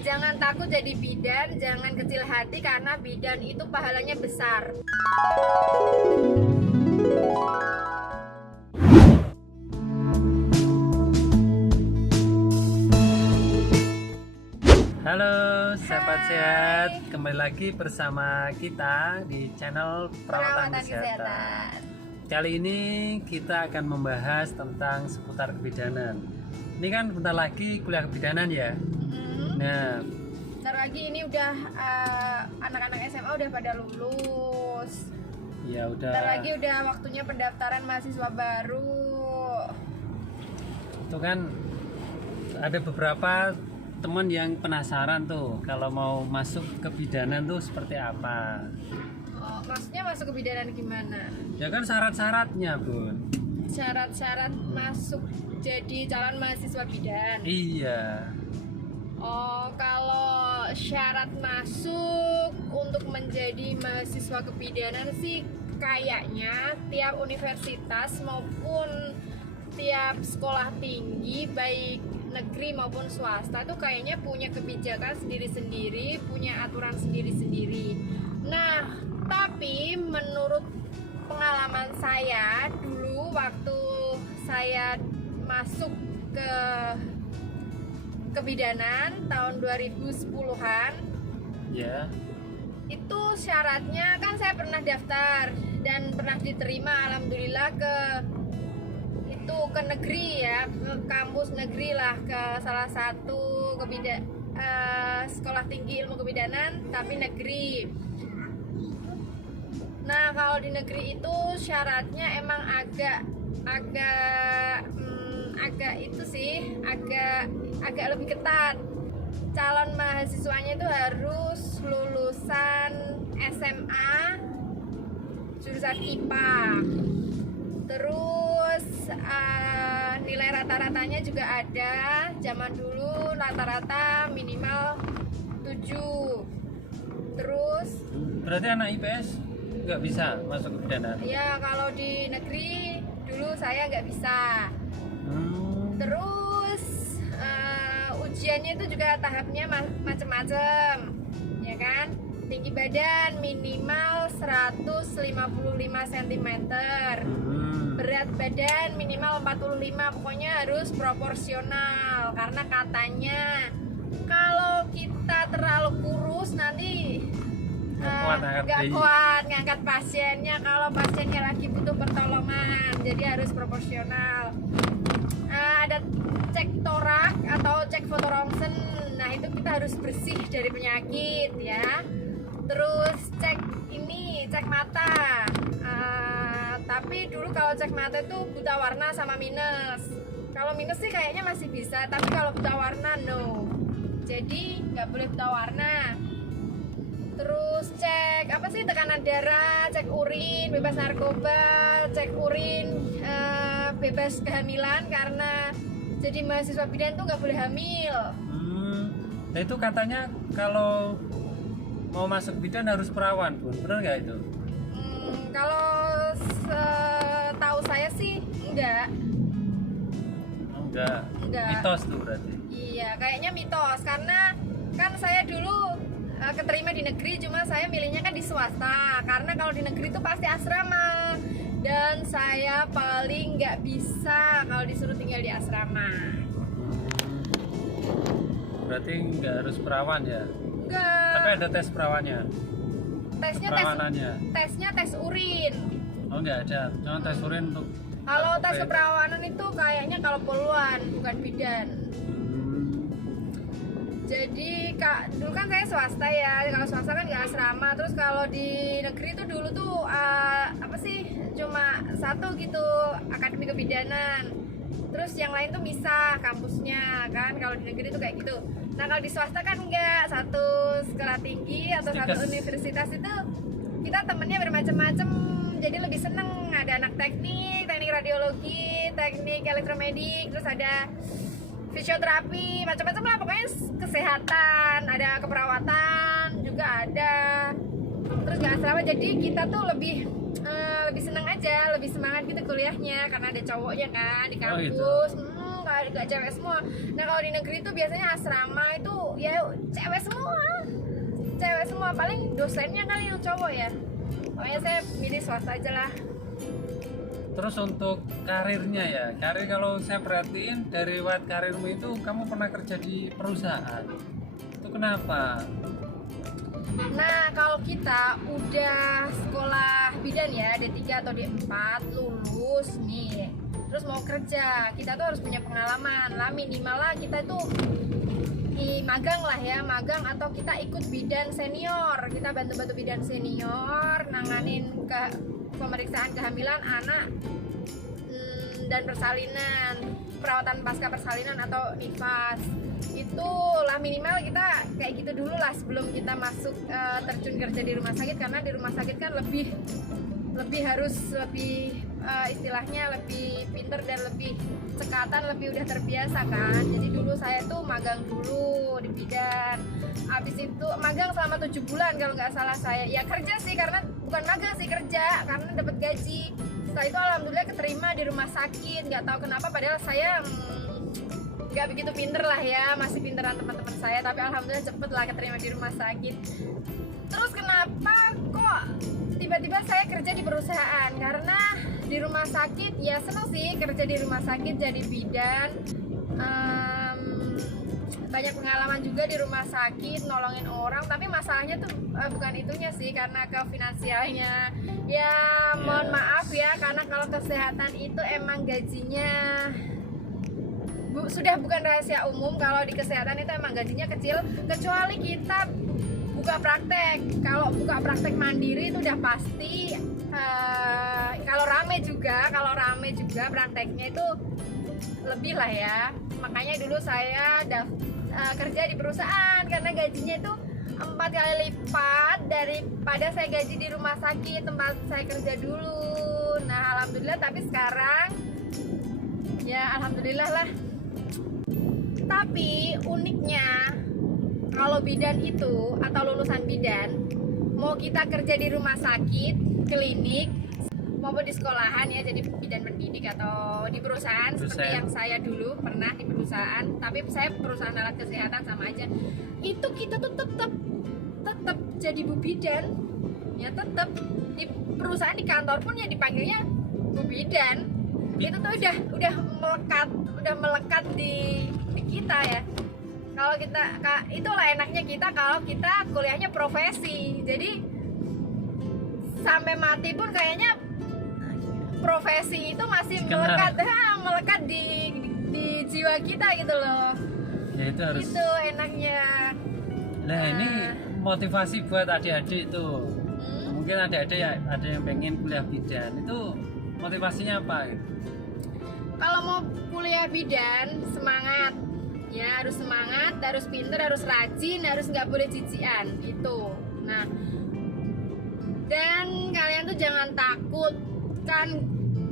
Jangan takut jadi bidan, jangan kecil hati karena bidan itu pahalanya besar. Halo sahabat Hai. sehat, kembali lagi bersama kita di channel Perawatan Kesehatan. Kali ini kita akan membahas tentang seputar kebidanan. Ini kan bentar lagi kuliah kebidanan ya. Nah, Bentar lagi ini udah anak-anak SMA udah pada lulus. ya udah. Bentar lagi udah waktunya pendaftaran mahasiswa baru. Itu kan ada beberapa teman yang penasaran tuh kalau mau masuk kebidanan tuh seperti apa. Oh, maksudnya masuk ke bidanan gimana? Ya kan syarat-syaratnya, Bun. Syarat-syarat masuk jadi calon mahasiswa bidan. Iya. Oh, kalau syarat masuk untuk menjadi mahasiswa kebidanan sih kayaknya tiap universitas maupun tiap sekolah tinggi baik negeri maupun swasta tuh kayaknya punya kebijakan sendiri-sendiri, punya aturan sendiri-sendiri. Nah, tapi menurut pengalaman saya dulu waktu saya masuk ke kebidanan tahun 2010-an, Ya. itu syaratnya kan saya pernah daftar dan pernah diterima alhamdulillah ke negeri ya, ke kampus negeri lah, ke salah satu sekolah tinggi ilmu kebidanan tapi negeri. Nah, kalau di negeri itu syaratnya emang agak itu sih, agak lebih ketat. Calon mahasiswanya itu harus lulusan SMA jurusan IPA. Terus nilai rata-ratanya juga ada. Zaman dulu rata-rata minimal 7. Terus Berarti anak IPS nggak bisa masuk kebidanan? ya kalau di negeri dulu saya nggak bisa. Terus ujiannya itu juga tahapnya macem-macem, ya kan? Tinggi badan minimal 155 cm, berat badan minimal 45, pokoknya harus proporsional. Karena katanya kalau kita terlalu kurus nanti nggak kuat ngangkat pasiennya kalau pasiennya lagi butuh pertolongan, jadi harus proporsional. Ada cek torak atau cek foto ronsen, nah itu kita harus bersih dari penyakit ya. Terus cek mata, tapi dulu kalau cek mata itu buta warna sama minus. Kalau minus sih kayaknya masih bisa, tapi kalau buta warna no, jadi nggak boleh buta warna. Terus cek apa sih, tekanan darah, cek urin, bebas narkoba, cek urin, bebas kehamilan, karena jadi mahasiswa bidan tuh nggak boleh hamil. Nah itu katanya kalau mau masuk bidan harus perawan, Bun. Benar nggak itu? Kalau setahu saya sih enggak. Enggak. Mitos tuh berarti. Iya, kayaknya mitos karena kan saya dulu keterima di negeri, cuma saya milihnya kan di swasta karena kalau di negeri itu pasti asrama dan saya paling nggak bisa kalau disuruh tinggal di asrama. Berarti nggak harus perawan ya? Enggak. Tapi ada tes perawannya. Tesnya tes urin. Oh nggak ada, cuma tes urin untuk. Kalau tes keperawanan itu kayaknya kalau poluan, bukan bidan. Jadi dulu kan saya swasta ya, kalau swasta kan nggak asrama. Terus kalau di negeri itu dulu tuh apa sih, cuma satu gitu akademi kebidanan. Terus yang lain tuh misah kampusnya kan, kalau di negeri tuh kayak gitu. Nah kalau di swasta kan enggak, satu sekolah tinggi atau satu universitas itu kita temennya bermacam-macam, jadi lebih seneng. Ada anak teknik radiologi, teknik elektromedik, terus ada fisioterapi, macam-macam lah pokoknya, kesehatan, ada keperawatan juga ada. Terus nggak asrama, jadi kita tuh lebih seneng aja, lebih semangat gitu kuliahnya karena ada cowoknya kan di kampus. Nggak cewek semua. Nah kalau di negeri itu biasanya asrama itu ya cewek semua, paling dosennya kali yang cowok ya. Pokoknya saya milih swasta aja lah. Terus untuk karirnya ya, karir kalau saya perhatiin dari riwayat karirmu itu kamu pernah kerja di perusahaan. Itu kenapa? Nah, kalau kita udah sekolah bidan ya, D3 atau D4, lulus nih, terus mau kerja, kita tuh harus punya pengalaman lah, minimal lah kita tuh magang lah ya, magang atau kita ikut bidan senior, kita bantu-bantu bidan senior, nanganin ke pemeriksaan kehamilan anak dan persalinan, perawatan pasca persalinan atau nifas. Itulah minimal kita kayak gitu dulu lah sebelum kita masuk terjun kerja di rumah sakit, karena di rumah sakit kan lebih istilahnya lebih pinter dan lebih cekatan, lebih udah terbiasa kan. Jadi dulu saya tuh magang dulu di bidan, habis itu magang selama 7 bulan kalau nggak salah saya. Ya kerja sih, karena bukan magang sih, kerja karena dapat gaji. Setelah itu alhamdulillah keterima di rumah sakit. Nggak tahu kenapa, padahal saya nggak begitu pinter lah ya, masih pinteran teman-teman saya, tapi alhamdulillah cepet lah keterima di rumah sakit. Terus kenapa kok tiba-tiba saya kerja di perusahaan? Karena di rumah sakit ya seneng sih kerja di rumah sakit jadi bidan, banyak pengalaman juga di rumah sakit nolongin orang, tapi masalahnya tuh bukan itunya sih, karena ke finansialnya ya. Mohon maaf ya, karena kalau kesehatan itu emang gajinya sudah bukan rahasia umum. Kalau di kesehatan itu emang gajinya kecil, kecuali kita buka praktek. Kalau buka praktek mandiri itu udah pasti kalau rame juga prakteknya itu lebih lah ya. Makanya dulu saya kerja di perusahaan karena gajinya itu 4 kali lipat daripada saya gaji di rumah sakit tempat saya kerja dulu. Nah alhamdulillah, tapi sekarang ya alhamdulillah lah. Tapi uniknya kalau bidan itu atau lulusan bidan, mau kita kerja di rumah sakit, klinik maupun di sekolahan ya, jadi bidan pendidik atau di perusahaan seperti yang saya dulu pernah di perusahaan, tapi saya perusahaan alat kesehatan sama aja. Itu kita tuh tetap jadi bu bidan. Ya tetap di perusahaan, di kantor pun ya dipanggilnya bu bidan. Itu tuh udah melekat di kita ya. Kalau kita, itulah enaknya kita kalau kita kuliahnya profesi. Jadi sampai mati pun kayaknya profesi itu masih melekat di jiwa kita gitu loh. Ya itu harus. Itu enaknya. Nah ini motivasi buat adik-adik tuh. Mungkin adik-adik ya ada yang pengen kuliah bidan, itu motivasinya apa gitu? Kalau mau kuliah bidan semangat ya, harus semangat, harus pinter, harus rajin, harus nggak boleh jijian itu. Nah, dan kalian tuh jangan takut kan,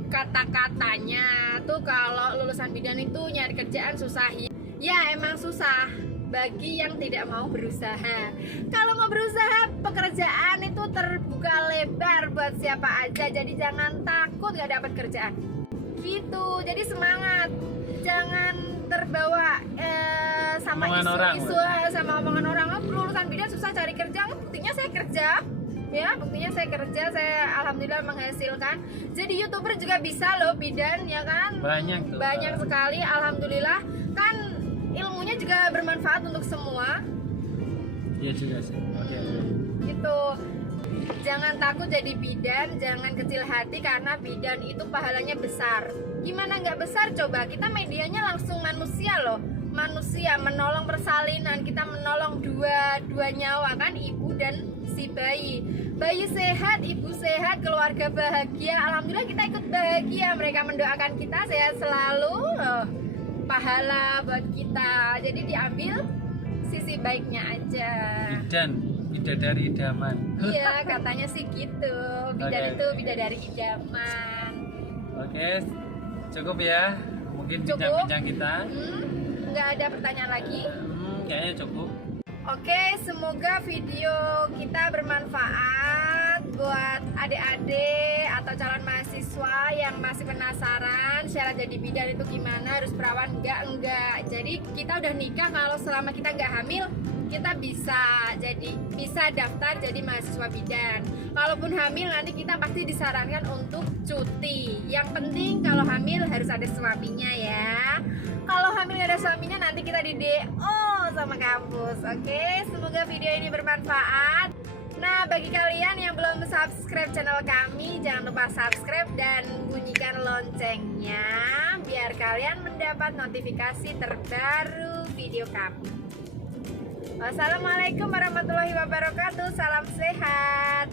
kata-katanya tuh kalau lulusan bidan itu nyari kerjaan susah. Ya emang susah bagi yang tidak mau berusaha. Kalau mau berusaha, pekerjaan itu terbuka lebar buat siapa aja. Jadi jangan takut nggak dapat kerjaan gitu. Jadi semangat, jangan terbawa sama isu-isu, sama omongan orang. Lulusan bidan susah cari kerja. Buktinya saya kerja ya, saya alhamdulillah menghasilkan. Jadi YouTuber juga bisa loh bidan ya kan, banyak sekali alhamdulillah kan. Ilmunya juga bermanfaat untuk semua. Iya juga sih. Gitu. Jangan takut jadi bidan, jangan kecil hati karena bidan itu pahalanya besar. Gimana nggak besar coba? Kita medianya langsung manusia loh. Manusia menolong persalinan, kita menolong dua nyawa kan, ibu dan si bayi. Bayi sehat, ibu sehat, keluarga bahagia. Alhamdulillah kita ikut bahagia. Mereka mendoakan kita sehat selalu. Pahala buat kita. Jadi diambil sisi baiknya aja. Bidadari idaman. Iya katanya sih gitu. Bidan itu bidadari idaman. Oke, cukup ya. Mungkin bincang-bincang kita. Nggak ada pertanyaan lagi? Kayaknya cukup. Oke, semoga video kita bermanfaat buat adik-adik atau calon mahasiswa yang masih penasaran syarat jadi bidan itu gimana, harus perawan enggak. Jadi kita udah nikah, kalau selama kita nggak hamil kita bisa daftar jadi mahasiswa bidan. Kalaupun hamil nanti kita pasti disarankan untuk cuti. Yang penting kalau hamil harus ada suaminya ya. Kalau hamil gak ada suaminya nanti kita di DO sama kampus. Oke, semoga video ini bermanfaat. Nah, bagi kalian yang belum subscribe channel kami, jangan lupa subscribe dan bunyikan loncengnya biar kalian mendapat notifikasi terbaru video kami. Wassalamualaikum warahmatullahi wabarakatuh. Salam sehat.